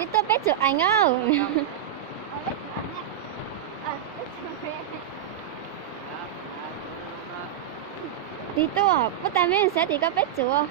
Dito, bé chụp ảnh không? Dito, bắt tay mình sẽ thì có bé chụp.